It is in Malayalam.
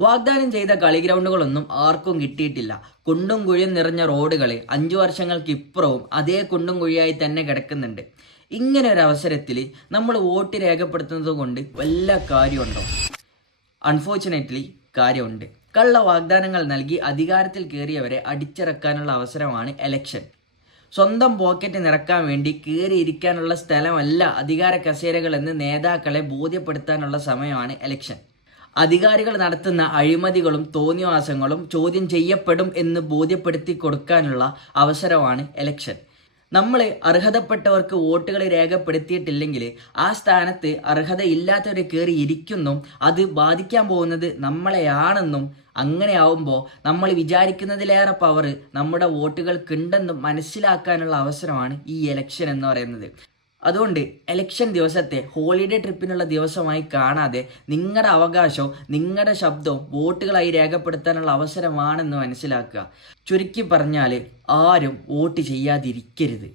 വാഗ്ദാനം ചെയ്ത കളിഗ്രൗണ്ടുകളൊന്നും ആർക്കും കിട്ടിയിട്ടില്ല. കുണ്ടും കുഴിയും നിറഞ്ഞ റോഡുകൾ 5 വർഷങ്ങൾക്ക് ഇപ്പുറവും അതേ കുണ്ടും കുഴിയായി തന്നെ കിടക്കുന്നുണ്ട്. ഇങ്ങനെ ഒരു അവസരത്തിൽ നമ്മൾ വോട്ട് രേഖപ്പെടുത്തുന്നത് കൊണ്ട് വല്ല കാര്യമുണ്ടോ? അൺഫോർച്ചുനേറ്റ്ലി കാര്യമുണ്ട്. കള്ള വാഗ്ദാനങ്ങൾ നൽകി അധികാരത്തിൽ കയറിയവരെ അടിച്ചിറക്കാനുള്ള അവസരമാണ് എലക്ഷൻ. സ്വന്തം പോക്കറ്റ് നിറക്കാൻ വേണ്ടി കയറിയിരിക്കാനുള്ള സ്ഥലമല്ല അധികാര കസേരകളെന്ന് നേതാക്കളെ ബോധ്യപ്പെടുത്താനുള്ള സമയമാണ് എലക്ഷൻ. അധികാരികൾ നടത്തുന്ന അഴിമതികളും തോന്നിവാസങ്ങളും ചോദ്യം ചെയ്യപ്പെടും എന്ന് ബോധ്യപ്പെടുത്തി കൊടുക്കാനുള്ള അവസരമാണ് എലക്ഷൻ. നമ്മൾ അർഹതപ്പെട്ടവർക്ക് വോട്ടുകൾ രേഖപ്പെടുത്തിയിട്ടില്ലെങ്കിൽ ആ സ്ഥാനത്ത് അർഹതയില്ലാത്തവരെ കയറി ഇരിക്കുന്നും അത് ബാധിക്കാൻ പോകുന്നത് നമ്മളെയാണെന്നും അങ്ങനെയാവുമ്പോൾ നമ്മൾ വിചാരിക്കുന്നതിലേറെ പവർ നമ്മുടെ വോട്ടുകൾക്കുണ്ടെന്നും മനസ്സിലാക്കാനുള്ള അവസരമാണ് ഈ എലക്ഷൻ എന്ന് പറയുന്നത്. അതുകൊണ്ട് എലക്ഷൻ ദിവസത്തെ ഹോളിഡേ ട്രിപ്പിനുള്ള ദിവസമായി കാണാതെ നിങ്ങളുടെ അവകാശവും നിങ്ങളുടെ ശബ്ദവും വോട്ടുകളായി രേഖപ്പെടുത്താനുള്ള അവസരമാണെന്ന് മനസ്സിലാക്കുക. ചുരുക്കി പറഞ്ഞാൽ ആരും വോട്ട് ചെയ്യാതിരിക്കരുത്.